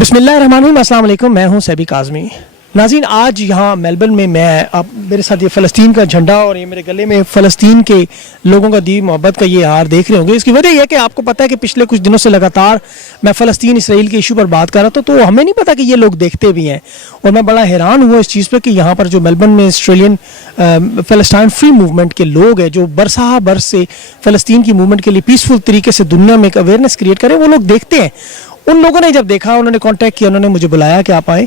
बिस्मिल्लाहिर्रहमानिर्रहीम, अस्सलाम वालेकुम। मैं हूं सैबी काज़मी। नाज़रीन, आज यहाँ मेलबर्न में मैं अब मेरे साथ ये फ़लस्तीन का झंडा और ये मेरे गले में फ़लस्तीन के लोगों का दी मोहब्बत का ये हार देख रहे होंगे। इसकी वजह यह है कि आपको पता है कि पिछले कुछ दिनों से लगातार मैं फ़लस्तीन इसराइल के इशू पर बात कर रहा था, तो हमें नहीं पता कि ये लोग देखते भी हैं। और मैं बड़ा हैरान हुआ इस चीज़ पर कि यहाँ पर जो मेलबर्न में ऑस्ट्रेलियन फ़लस्तीन फ्री मूवमेंट के लोग हैं, जो बरसा बरस से फ़लस्तीन की मूवमेंट के लिए पीसफुल तरीके से दुनिया में एक अवेयरनेस क्रिएट करें, वो लोग देखते हैं। उन लोगों ने जब देखा, उन्होंने कांटेक्ट किया, उन्होंने मुझे बुलाया कि आप आए,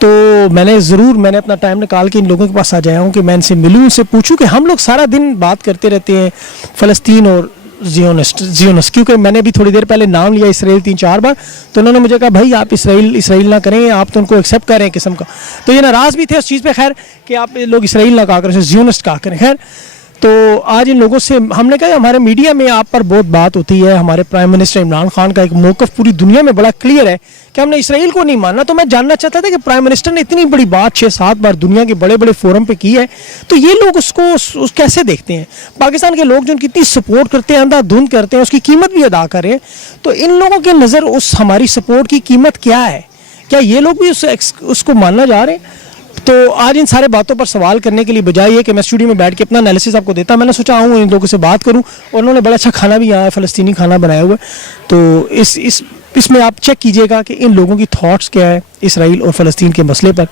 तो मैंने अपना टाइम निकाल के इन लोगों के पास आ जाया हूँ कि मैं इनसे मिलूँ, उनसे पूछूं कि हम लोग सारा दिन बात करते रहते हैं फ़लस्तीन और जियोनिस्ट, क्योंकि मैंने भी थोड़ी देर पहले नाम लिया इसराइल 3-4 बार, तो उन्होंने मुझे कहा भाई आप इसराइल ना करें, आप तो उनको एक्सेप्ट कर रहे हैं किस्म का। तो ये नाराज़ भी थे उस चीज़ पे, खैर, कि आप लोग इसराइल ना कहा करें, जियोनिस्ट कहा करें। खैर, तो आज इन लोगों से हमने कहा हमारे मीडिया में आप पर बहुत बात होती है, हमारे प्राइम मिनिस्टर इमरान खान का एक मौक़िफ़ पूरी दुनिया में बड़ा क्लियर है कि हमने इसराइल को नहीं मानना। तो मैं जानना चाहता था कि प्राइम मिनिस्टर ने इतनी बड़ी बात 6-7 बार दुनिया के बड़े बड़े फोरम पे की है, तो ये लोग उसको कैसे देखते हैं? पाकिस्तान के लोग जो उनकी इतनी सपोर्ट करते हैं, अंधाधुंध करते हैं, उसकी कीमत भी अदा करें, तो इन लोगों के नज़र उस हमारी सपोर्ट की कीमत क्या है? क्या ये लोग भी उसको मानना जा रहे हैं? तो आज इन सारे बातों पर सवाल करने के लिए बजाय ये कि मैं स्टूडियो में बैठ के अपना एनालिसिस आपको देता, मैंने सोचा आऊँ इन लोगों से बात करूँ, और उन्होंने बड़ा अच्छा खाना भी यहाँ फ़लस्तीनी खाना बनाया हुआ है। तो इसमें आप चेक कीजिएगा कि इन लोगों की थॉट्स क्या है इसराइल और फ़लस्तीन के मसले पर।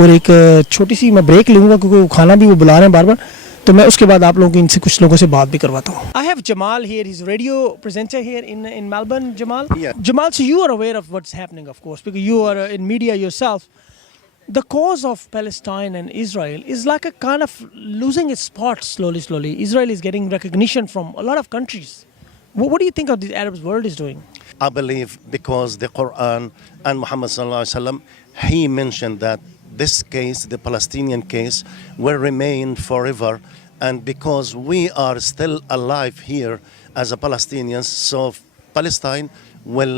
और एक छोटी सी मैं ब्रेक लूँगा क्योंकि वो खाना भी वो बुला रहे हैं बार बार, तो मैं उसके बाद आप लोगों की इनसे कुछ लोगों से बात भी करवाता हूँ। I have Jamal here, his radio presenter here in Melbourne. Jamal, so you are aware of what's happening, of course, because you are in media yourself. The cause of Palestine and Israel is like a kind of losing its spot slowly. Israel is getting recognition from a lot of countries. What do you think of the Arab world is doing? I believe because the Quran and Muhammad sallallahu alaihi wasallam, he mentioned that this case, the Palestinian case, will remain forever, and because we are still alive here as a Palestinians, so Palestine will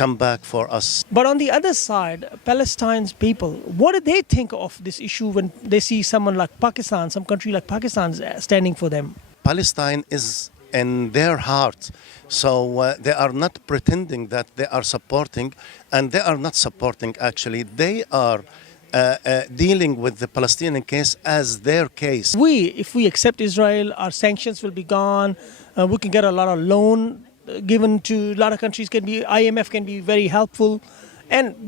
come back for us. But on the other side, Palestine's people, what do they think of this issue when they see someone like Pakistan, some country like Pakistan standing for them? Palestine is in their heart, so they are not pretending that they are supporting, and they are not supporting actually. They are dealing with the Palestinian case as their case. If we accept Israel, our sanctions will be gone, we can get a lot of loan given to a lot of countries, IMF can be very helpful,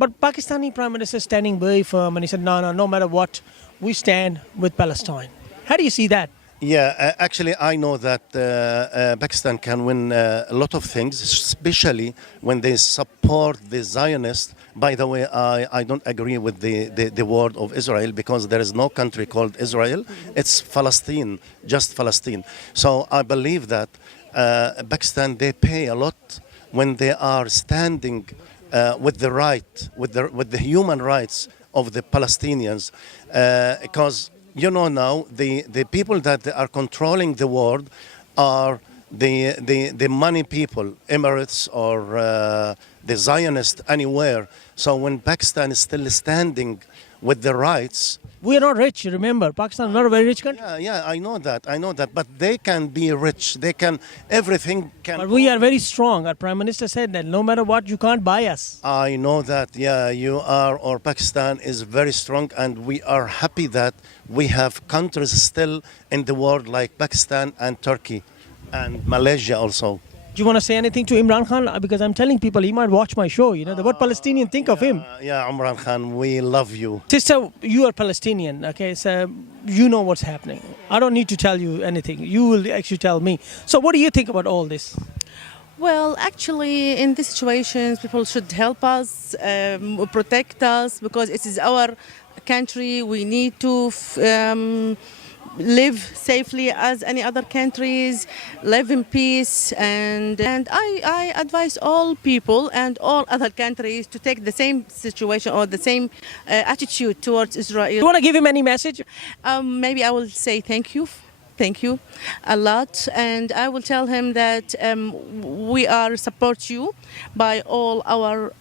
but Pakistani Prime Minister is standing very firm, and he said no matter what, we stand with Palestine. How do you see that? Yeah, actually I know that Pakistan can win a lot of things, especially when they support the Zionists. By the way, I don't agree with the word of Israel, because there is no country called Israel. It's Palestine, just Palestine. So I believe that Pakistan, they pay a lot when they are standing with the human rights of the Palestinians, because you know now the people that are controlling the world are the money people, Emirates or the Zionists anywhere. So when Pakistan is still standing with the rights. We are not rich, remember. Pakistan is not a very rich country. Yeah, I know that. But they can be rich. They can, everything can. But we are very strong. Our Prime Minister said that no matter what, you can't buy us. I know that, yeah, you are, or Pakistan is very strong, and we are happy that we have countries still in the world like Pakistan and Turkey and Malaysia also. Do you want to say anything to Imran Khan? Because I'm telling people he might watch my show. You know, what Palestinians think of him. Yeah, Imran Khan, we love you. Sister, you are Palestinian, okay? So you know what's happening. I don't need to tell you anything. You will actually tell me. So what do you think about all this? Well, actually, in these situations, people should help us, protect us, because it is our country. We need to live safely as any other countries, live in peace, and I advise all people and all other countries to take the same situation or the same attitude towards Israel. You want to give him any message? Maybe I will say thank you thank you a lot. And I will tell him that we are support you by all our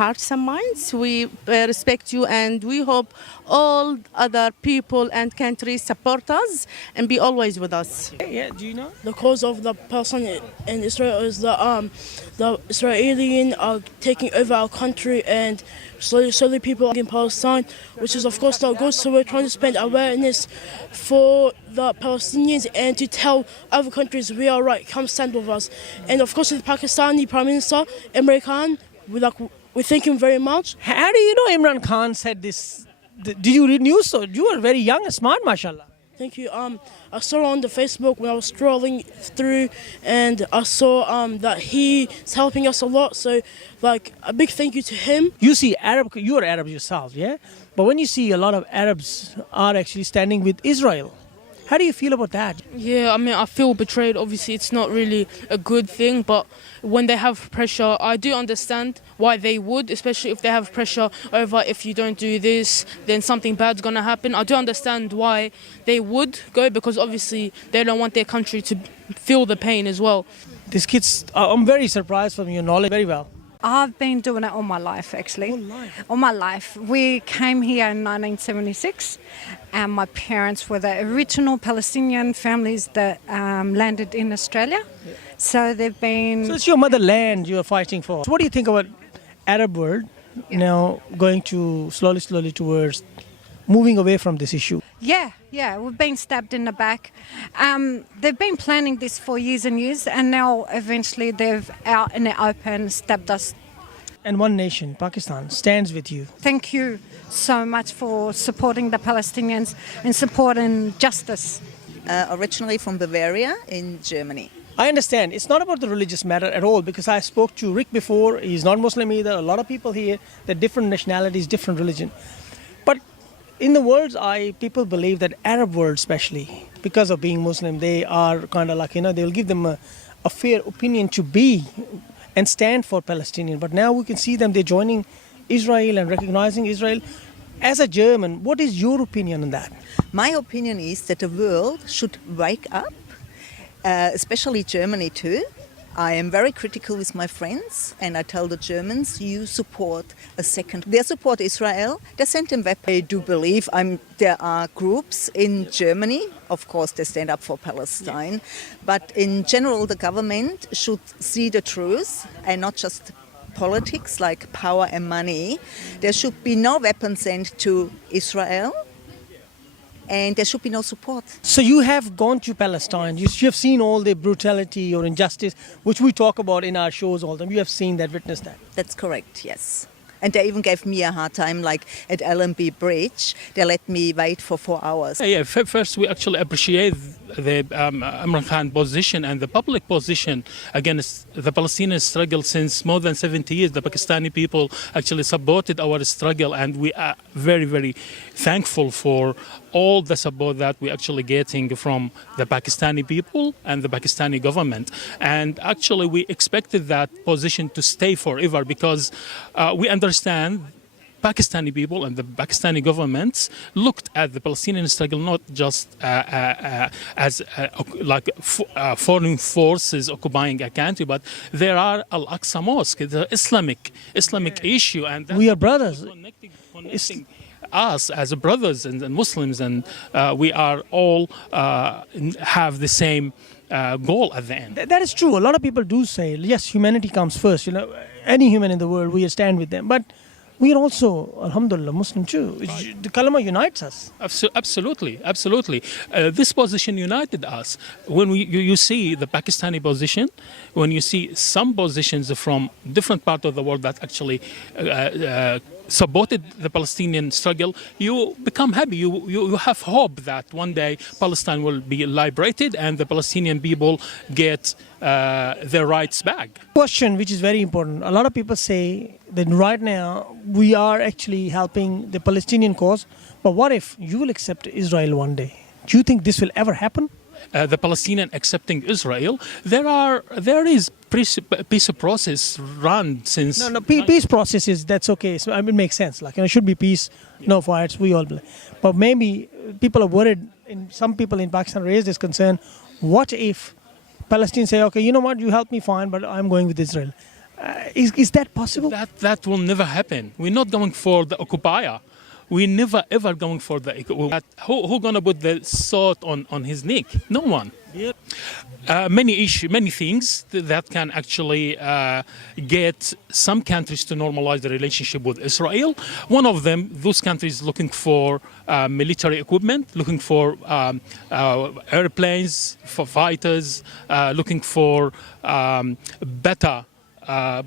hearts and minds. We respect you, and we hope all other people and countries support us and be always with us. Yeah, do you know? The cause of the Palestine in Israel is the Israelis are taking over our country, and slowly people are in Palestine, which is of course not good. So we're trying to spread awareness for the Palestinians and to tell other countries we are right, come stand with us. And of course the Pakistani Prime Minister Imran Khan, we thank him very much. How do you know Imran Khan said this? Did you read news? So you were very young and smart, mashallah. Thank you. I saw on the Facebook when I was scrolling through, and I saw that he's helping us a lot. So, like, a big thank you to him. You see you are Arab yourself, yeah? But when you see a lot of Arabs are actually standing with Israel, how do you feel about that? Yeah, I mean, I feel betrayed. Obviously, it's not really a good thing, but when they have pressure, I do understand why they would, especially if they have pressure over if you don't do this, then something bad's going to happen. I do understand why they would go, because obviously they don't want their country to feel the pain as well. These kids, I'm very surprised from your knowledge very well. I've been doing it all my life, actually. All my life. We came here in 1976, and my parents were the original Palestinian families that landed in Australia. Yeah. So they've been... So it's your motherland you're fighting for. So what do you think about Arab world now going to slowly towards moving away from this issue? Yeah, we've been stabbed in the back. They've been planning this for years and years, and now eventually they've out in the open stabbed us. And one nation, Pakistan, stands with you. Thank you so much for supporting the Palestinians and supporting justice. Originally from Bavaria in Germany. I understand. It's not about the religious matter at all, because I spoke to Rick before. He's not Muslim either. A lot of people here, they're different nationalities, different religion. But in the world's eye, people believe that Arab world especially, because of being Muslim, they are kind of like, they'll give them a fair opinion to be and stand for Palestinian. But now we can see them, they're joining Israel and recognizing Israel. As a German, what is your opinion on that? My opinion is that the world should wake up, especially Germany too. I am very critical with my friends, and I tell the Germans, you support a second. They support Israel. They send them weapons. I do believe there are groups in Germany, of course, they stand up for Palestine. Yes. But in general, the government should see the truth and not just politics like power and money. There should be no weapons sent to Israel. And there should be no support. So you have gone to Palestine. You have seen all the brutality or injustice, which we talk about in our shows all the time. You have seen that, witnessed that. That's correct, yes. And they even gave me a hard time, like at Allenby Bridge. They let me wait for 4 hours. Yeah, first we actually appreciate the Imran Khan position and the public position against the Palestinian struggle since more than 70 years. The Pakistani people actually supported our struggle, and we are very, very thankful for all the support that we're actually getting from the Pakistani people and the Pakistani government. And actually we expected that position to stay forever, because we understand Pakistani people and the Pakistani governments looked at the Palestinian struggle not just as foreign forces occupying a country, but there are Al-Aqsa Mosque, the Islamic issue, and we are brothers. Connecting us as brothers and Muslims, and we are all have the same goal at the end. That is true. A lot of people do say, yes, humanity comes first. Any human in the world, we stand with them. But we are also, alhamdulillah, Muslim too. The kalama unites us. Absolutely. This position united us. When you see the Pakistani position, when you see some positions from different parts of the world that actually supported the Palestinian struggle, you become happy. You have hope that one day Palestine will be liberated and the Palestinian people get their rights back. Question which is very important. A lot of people say that right now we are actually helping the Palestinian cause, but what if you will accept Israel one day? Do you think this will ever happen? The Palestinian accepting Israel, there is peace process run since... No, peace processes, that's okay. So, it makes sense. It should be peace, no fights, we all believe. But maybe people are worried some people in Pakistan raise this concern. What if Palestine say, okay, you know what, you help me fine, but I'm going with Israel. Is that possible? That will never happen. We're not going for the occupier. We're never ever going for the. Who gonna put the sword on his neck? No one. Yeah. Many things that can actually get some countries to normalize the relationship with Israel. One of them, those countries looking for military equipment, looking for airplanes, for fighters, looking for better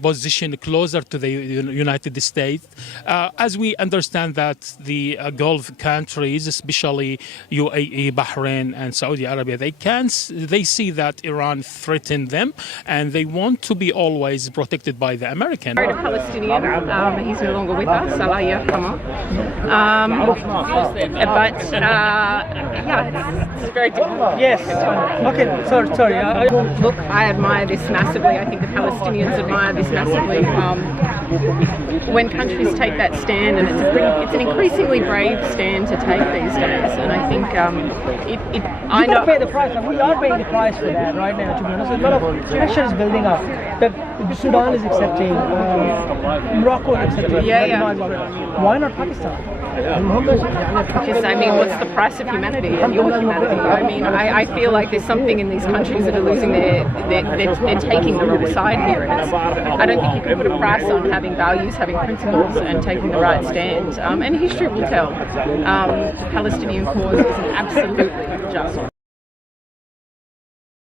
position closer to the United States. As we understand that the Gulf countries, especially UAE, Bahrain and Saudi Arabia, they see that Iran threatened them and they want to be always protected by the American. A Palestinian, he's no longer with us, Allah yarhamah. It's very difficult. Yes. Okay, sorry. Look, I admire this massively. I think the Palestinians admire this massively. When countries take that stand, and it's an increasingly brave stand to take these days, and I think I know. Pay the price. We are paying the price for that right now. To be honest, a lot of pressure is building up. That Sudan is accepting, Morocco is accepting. Yeah. Why not Pakistan? I mean, what's the price of humanity and your humanity? I mean, I feel like there's something in these countries that are losing they're taking the wrong side here, and I don't think you can put a price on having values, having principles, and taking the right stand. And history will tell. The Palestinian cause is absolutely just.